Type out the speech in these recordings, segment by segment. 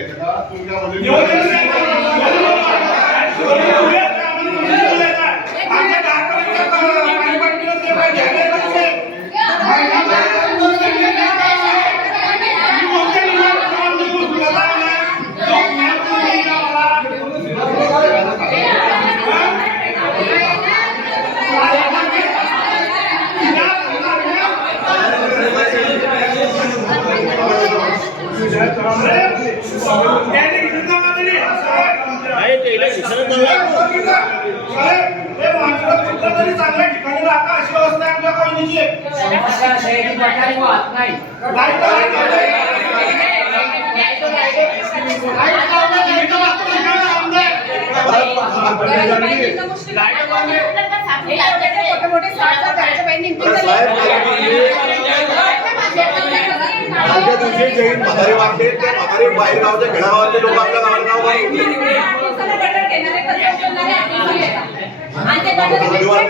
घ्यायचं का तुमच्या मुलींना चांगल्या ठिकाणी राहता अशी अवस्था आमच्या कॉलनीची जैन म्हातारे वाटले ते म्हातारे बाहेर गावचे खेडागावातले लोक आपल्या गावाला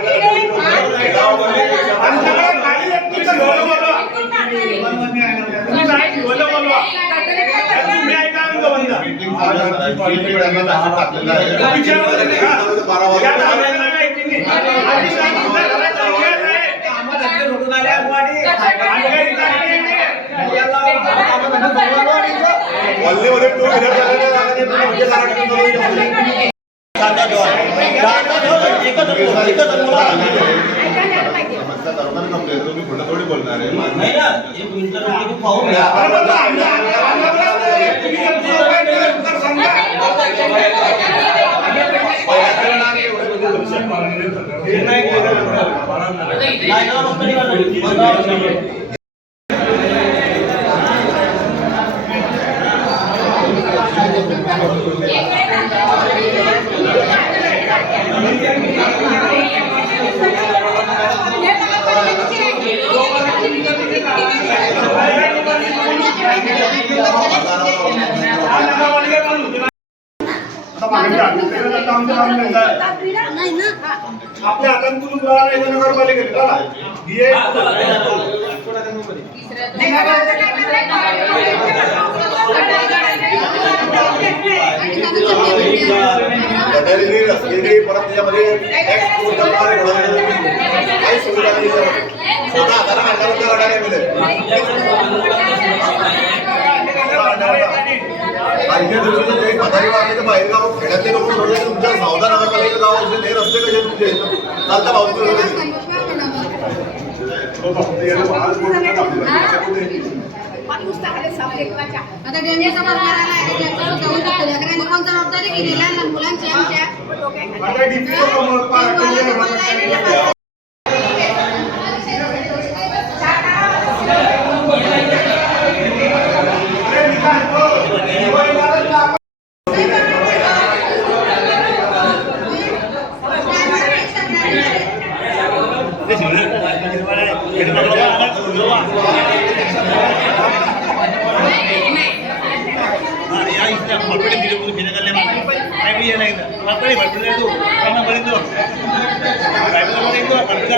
नाव घालतील. आमच्याकडे गाडी येत नाही तर ढोलं बोलवा. तुम्ही नाही ढोलं बोलवा. तुम्ही ऐका आमचं बंद. विचारलं नाही का? या दाव्यांना माहिती नाही. आधी सांगितलं करायचं विषय नाही. आणखी काही नाही. वल्लेमध्ये टू व्हीलर चालवल्या जागाने तुम्ही म्हणजे जागा ठेवून चालवली. शांता ठेवा. शांता ठेवा. एकच एकच मुलं आली. तुम्ही खोटं थोडी बोलणार आहे नाही. एक तर सांगा. हा नकावाली काय पण होती ना. आता मागे टाकून दिलं तर आमचं काम नाही झालं. आपल्या हातात कुलूप राहणार आहे नगरपालिकेत चला. हे गटारीने, रस्त्याने, परत त्याच्यामध्ये टॅक्स चालता भाऊ आता डेंग्यूचा मार करायला आहे. याच्यावर जाऊन टाकतो. लेकरांनी कोण जबाबदारी घेतली? लहान लहान मुलांची आमच्या. ಮಕ್ಕಳಿಗೆ ತಿರುಗುವುದು ದಿನದಲ್ಲೇ ಮಾಡಿ ಹಾಗೆ ಏನಾಗಿದೆ ಮಕ್ಕಳಿಗೆ ಬರ್ತದೇದು ಕ್ರಮ ಬರೆದು ಬರೆದು ಬರೆದು ಬರ್ತದೆ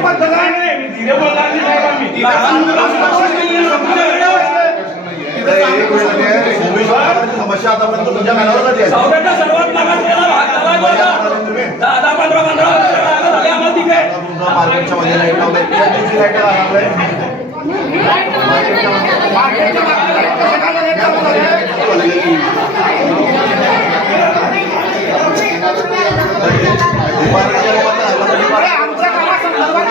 हे कोणती पद्धत आहे धीरे बोलणार नाही साहेब आम्ही. इथे एक गोष्ट आहे, ओबीसी वाघाची समस्या आतापर्यंत तुमच्या मॅनावर कधी आहे साऊथच्या सर्वात मागासलेला भाग झाला आहे बघा. दहा दहा पंधरा पंधरा वर्ष राहिलं झाले आम्हाला तिथे तुमचा मार्केटच्या मध्ये लाइट लावलंय त्या दिवशी लाइट लागलंय मार्केटच्या मागचं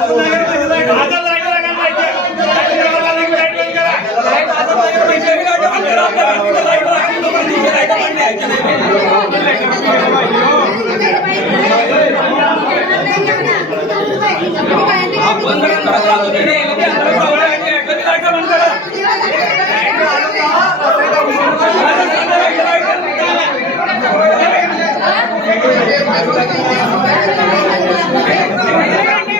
लाइट ज्या दिवशी चालू होते, पहिल्या दिवशी लाइट आता पाहिजे, पाहिजे. लाइट बंद करा. आपल्या बाकीच्या लाइट लागली, लोकांनी लाइट बंद द्यायच्या नाही. आप बंद करा, घरात राहतो ते नाही. लगे अंदर पाहुणे आहे, लगे लाइट बंद करा. आजच सांगा, लाइट, लाइट. ती लाइट लागल्या त्या दिवशी चालू झाले ना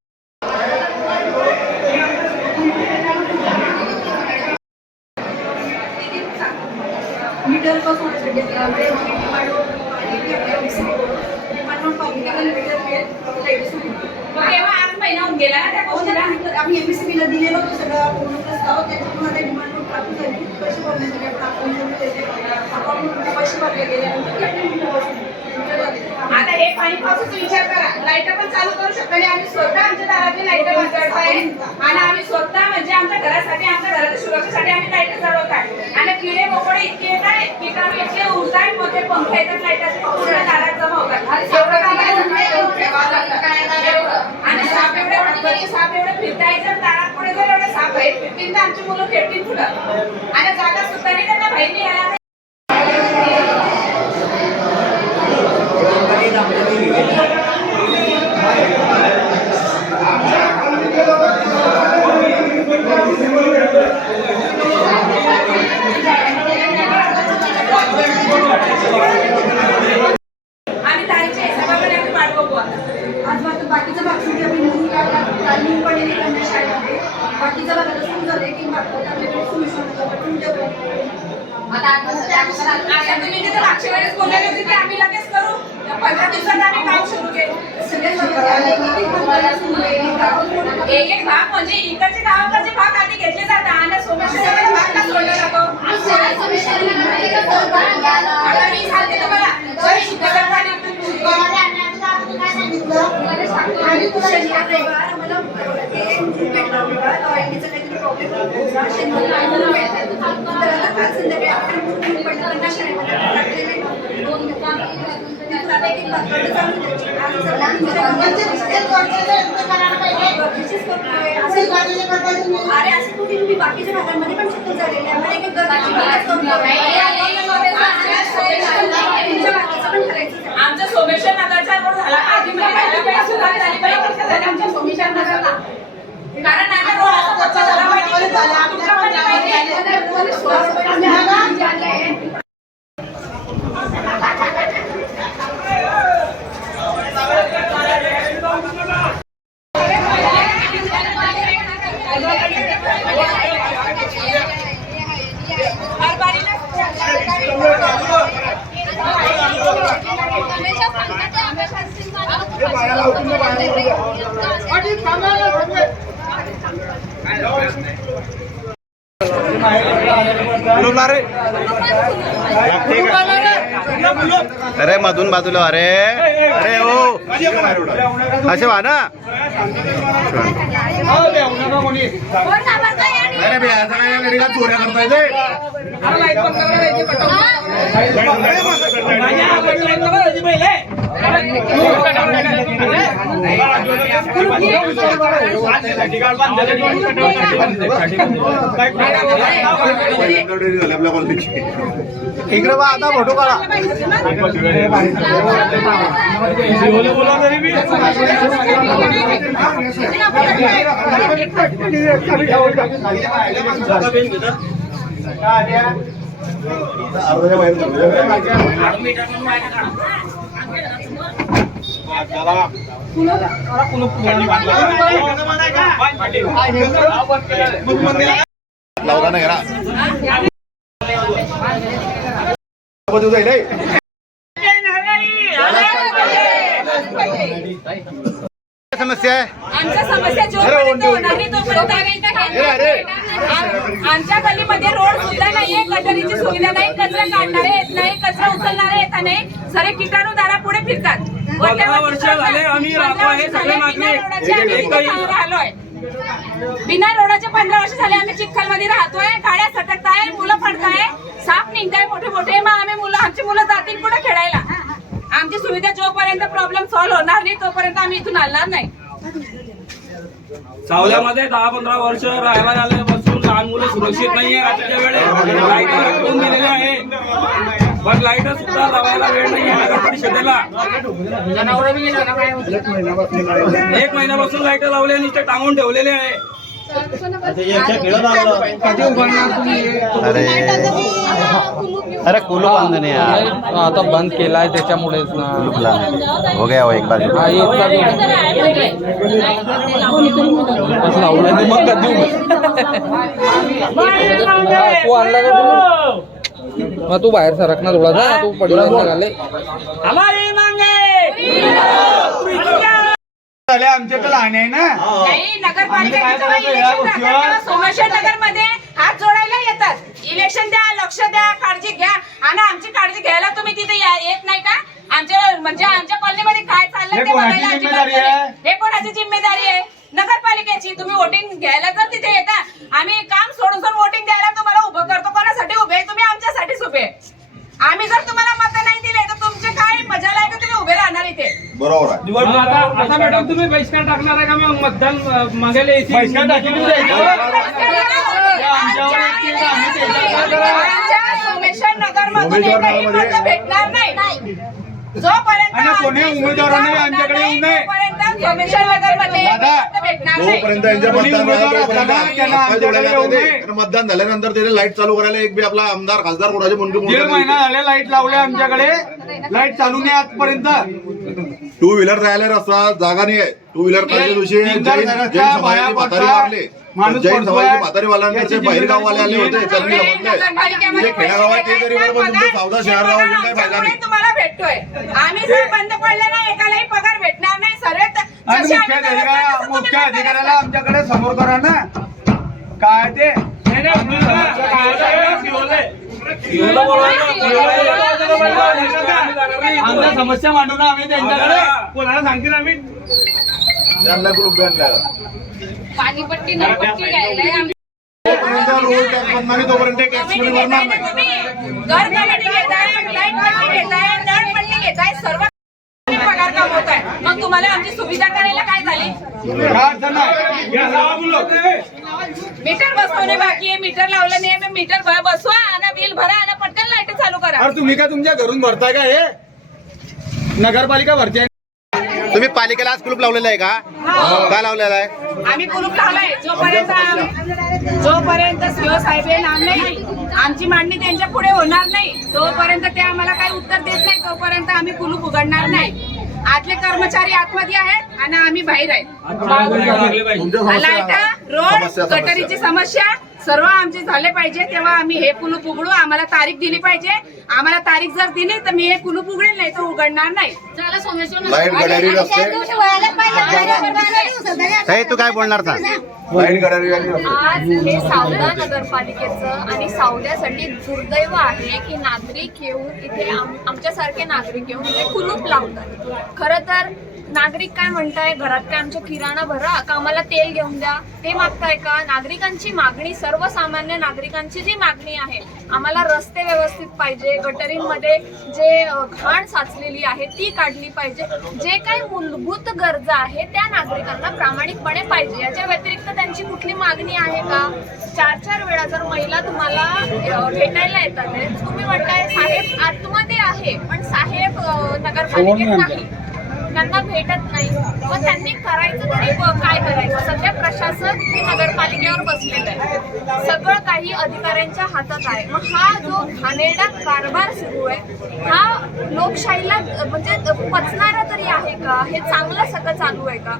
महिना होऊन गेला ना त्या गोष्टीला? आम्ही एमएससीबीला दिलेलं होतं सगळं पूर्ण प्रस्ताव त्याच्यातून डिमांड प्राप्त झाली. पैसे भरण्यासाठी आपण पैसे भरले गेल्यानंतर आता हे पाणी पावसाचा विचार करा. लाइट पण चालू करू शकतो. आणि आम्ही स्वतः आमच्या दारातली लाइट आणि आम्ही स्वतः म्हणजे आमच्या घरासाठी आमच्या घराच्या सुरक्षेसाठी आम्ही लाइट चालवताय. आणि किडे इतके येतात कीटाणू इतके उडताय मग ते पंखे येतात पूर्ण दारात जमा होतात. आणि साप एवढे साप एवढे दारात पुढे जर एवढे साप आहेत फिरतील तर आमची मुलं खेळतील पुढं आणि जागा सुद्धा नाही त्यांना बाहेर निघायला नाही. आम्ही तारीखच्या हिशोबाने आम्ही वाट बघू आता आज मात्र बाकीचं भाग सुरू आम्ही मुलीला तालीम पडलेली कन्या शाळेमध्ये सुरू झाले की आपल्याकडे तिथे मागच्या वेळेस बोललेले होते की आम्ही लगेच करू. त्या पंधरा दिवसात आम्ही काम सुरू केलं. सगळ्या भागात आले की भागाला सुरू आहे गावात एक एक भाग म्हणजे इकडचे गावाकडचे भाग आधी घेतले जातात. आणि सोमेश्वराला भाग का सोडला जातो? आता मी सांगते तुम्हाला. जर शिकवतात आणि आणि तुला शनिवार रविवार मला अरे कुठे तुम्ही बाकीच्या भागांमध्ये पण झालेले आम्हाला एक गरजेची गरज तुमच्या पण आमच्या सोमेश्वर नगरचा झाला आधी आमच्या सोमेश्वर नगरला. कारण आम्ही थोडासा मोठा झाला पाहिजे तुमचं म्हणणं पाहिजे हमेशा सांगतात हमेशा सांगतात होणार आहे अरे मधून बाजूला अरे. अरे ओ असे वा ना. चोऱ्या करता इकडे बा आता फोटो काढा. लावला नाही ना. समस्या आहे. आमच्या समस्या जोपर्यंत होणार नाही तोपर्यंत आम्ही इथं घेणार नाही. आम- आमच्या गलीमध्ये रोड सुद्धा नाहीये गटरीची सुविधा नाही कचरा काढणारे येत नाही कचरा उचलणारे येत नाही. सगळे किटाणू दारा पुढे फिरतात. पंधरा वर्ष झाले आम्ही राहतो आहे, सगळे मागणी. एकही- राहिलोय. बिना रोडाचे पंधरा वर्ष झाले आम्ही चिखलमध्ये राहतोय गाड्या सटकताय मुलं पडताय साप निघताय मोठे मोठे मग आम्ही मुलं आमची मुलं जातील कुठे खेळायला? आमची सुविधा जोपर्यंत प्रॉब्लेम सॉल्व्ह होणार नाही तोपर्यंत आम्ही इथून हलणार नाही. सावल्यामध्ये दहा पंधरा वर्ष राहायला आल्यापासून लहान मुलं सुरक्षित नाहीये रात्रीच्या वेळेस लाइट लागून दिलेले आहे. पण लाइट सुद्धा लावायला वेळ नाही आहे. एक महिन्यापासून लाइट लावले आणि ते टांगून ठेवलेले आहे. अरे. अरे कुलू बांधणे यार. आता बंद केलाय त्याच्यामुळेच ना. हो गया हो एक बार हा मग कधी तू आणला का तू मग तू बाहेर सरक ना थोडासा तू पडला घाले झाले आमच्याकडे लहान आहे ना. नाही नगरपालिकेचं जेव्हा इलेक्शन राहतं तेव्हा सोमेश्वर नगरमध्ये हात जोडायला येतात. इलेक्शन द्या लक्ष द्या काळजी घ्या. आणि आमची काळजी घ्यायला तुम्ही तिथे या- येत नाही का? आमच्या म्हणजे आमच्या कॉलनीमध्ये काय चाललंय हे ते कोणाची बघायला अजिबात जिम्मेदारी नाही. आहे? हे कोणाची जिम्मेदारी आहे? नगरपालिकेची. तुम्ही वोटिंग घ्यायला जर तिथे येता आम्ही काम सोडून सोडून वोटिंग द्यायला तुम्हाला उभं करतो. कोणासाठी उभे आहे? तुम्ही आमच्यासाठीच उभे आहे. आम्ही जर तुम्हाला मत नाही दिले तर तुमचे काय मजा आहे? का तुम्ही उभे राहणार इथे. बरोबर आहे. आता आता मॅडम तुम्ही बहिष्कार टाकणार आहे का? मग मतदान अं, मागायला येतील. बहिष्कार टाकून सोमेश्वर नगर मधून एकही मत भेटणार नाही. जोपर्यंत आणि कोणी आमची उमेदवारांनी सुविधा आमच्याकडे येऊ नये. तोपर्यंत सोमेश्वर नगरमध्ये दादा, भेटणार नाही. जोपर्यंत यांच्या कोणी मतदान उमेदवार तोपर्यंत त्यांना जोडायला आमच्याकडे येऊ येते. नये. आणि मतदान झाल्यानंतर त्याला लाइट चालू करायला एक बी आपला आमदार खासदार कोणाचे मुंडू दीड महिना झाले लाइट लावले आमच्याकडे. लाइट चालू नाही आजपर्यंत. टू व्हीलर राहायला रस्ता जागा नाही आहे टू व्हीलर पहिल्या दिवशी जैन जैन समाजाची म्हातारी. वारले जैन. समाजाची ते बाहेरगाववाले आले होते त्यांनी नाही, लपटलंय. नगरपालिकेमध्ये ते खेड्यागावात ते तरी बरोबर तुमचे शहर गाव काही फायदा नाही. तुम्हाला भेटतोय. आम्ही जर बंद पडले ना एकालाही पगार भेटणार नाही. सर्व मुख्य नाही, अधिकाऱ्याला. आमच्याकडे समोर करा ना. काय ते? आमच्या समस्या मांडू ना आम्ही त्यांच्याकडे कोणाला सांगतील आम्ही? त्यांना ग्रुप पाणीपट्टी नळपट्टी घ्यायला आम्ही- जोपर्यंत रोड टॅक्स बनणार नाही तोपर्यंत टॅक्स कमिटी कोणी घेताय भरणार ना नाही. तुम्ही. घर कमिटी घेताय लाइट पट्टी घेताय नळपट्टी घेताय सर्व तुम्ही पगार कमवताय. मग तुम्हाला आमची सुविधा करायला काय झाली? मीटर बसवणे बाकी आहे मीटर लावलं नाही मीटर बसवा आणि बिल भरा आणि पटकन लाइट चालू करा. अरे तुम्ही काय तुमच्या घरून भरताय का हे? नगरपालिका भरते. तुम्ही पालिकेला आज कुलूप लावलेलं आहे का? का लावलेला आहे? आम्ही कुलूप लावलाय. जोपर्यंत जोपर्यंत सीओ साहेब येणार नाही आमची मांडणी त्यांच्या पुढे होणार नाही तोपर्यंत ते आम्हाला काही उत्तर देत नाही तोपर्यंत आम्ही कुलूप उघडणार नाही. आतले कर्मचारी आतमध्ये आहेत आणि आम्ही बाहेर आहेत लाईटा. रोड. गटरीची समस्या सर्व आमचे झाले पाहिजे तेव्हा आम्ही हे कुलूप उघडू. आम्हाला तारीख दिली पाहिजे. आम्हाला तारीख जर दिली तर मी हे कुलूप उघडेल नाही तर उघडणार नाही. लाइट गडारी रस्ते. ताई तू काय बोलणार लाइट गडारी आज हे सावदा नगरपालिकेचं आणि सावद्यासाठी दुर्दैव आहे की नागरिक येऊन इथे आम- आमच्यासारखे नागरिक येऊन इथे कुलूप लावतात. खरं तर नागरिक काय म्हणताय? घरात काय आमच्या किराणा भरा? का आम्हाला तेल घेऊन द्या? ते मागताय का? नागरिकांची मागणी सर्वसामान्य नागरिकांची जी मागणी आहे आम्हाला रस्ते व्यवस्थित पाहिजे गटरींमध्ये जे घाण साचलेली आहे ती काढली पाहिजे. जे काही मूलभूत गरजा आहे त्या नागरिकांना प्रामाणिकपणे पाहिजे. याच्या व्यतिरिक्त त्यांची कुठली मागणी आहे का? चार चार वेळा जर महिला तुम्हाला भेटायला येतात तुम्ही म्हणताय साहेब आतमध्ये आहे पण साहेब नगरपालिकेत नाही. त्यांना भेटत नाही. मग त्यांनी करायचं तरी काय करायचं? सध्या प्रश्न नगरपालिकेवर बसलेलं आहे. सगळं काही अधिकाऱ्यांच्या हातात आहे. मग हा जो घाणेरडा कारभार सुरू आहे हा लोकशाहीला म्हणजे पचणारा तरी आहे का? हे चांगलं सगळं चालू आहे का?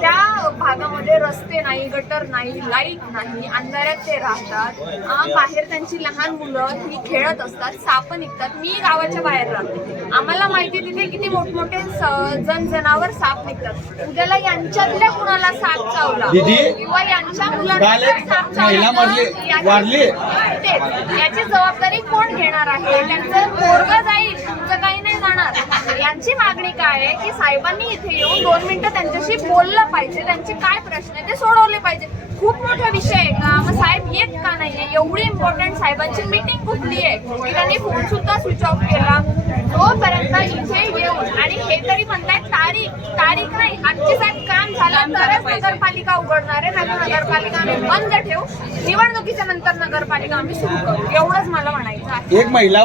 त्या भागामध्ये रस्ते नाही गटर नाही लाइट नाही अंधारात ते राहतात. बाहेर त्यांची लहान मुलं ही खेळत असतात साप निघतात. मी गावाच्या बाहेर राहते. आम्हाला माहिती तिथे किती मोठमोठे जण जनावर साप निघतात. उद्याला यांच्यातल्या कुणाला साप चावला? किंवा यांच्या मुलांना साप महिला म्हणजे तर याची- याची जबाबदारी कोण घेणार आहे? त्यांचं पोरग जाईल तुमचं काही नाही जाणार. यांची मागणी काय आहे की साहेबांनी इथे येऊन दोन मिनिटं त्यांच्याशी बोललं पाहिजे त्यांचे काय प्रश्न आहे ते सोडवले पाहिजे. खूप मोठा विषय आहे का? मग साहेब येत का नाहीये? एवढी इम्पॉर्टंट साहेबांची मीटिंग कुठली आहे? की त्यांनी फोन सुद्धा स्विच ऑफ केला. तोपर्यंत इथे येऊन आणि हे तरी म्हणतायत तारीख तारीख नाही आजचे साहेब काम झालं तरच नगरपालिका उघडणार आहे नाही तर नगरपालिका आम्ही बंद ठेवू. निवडणुकीच्या नंतर नगरपालिका आम्ही सुरू करू. एवढंच मला म्हणायचं आहे. एक महिला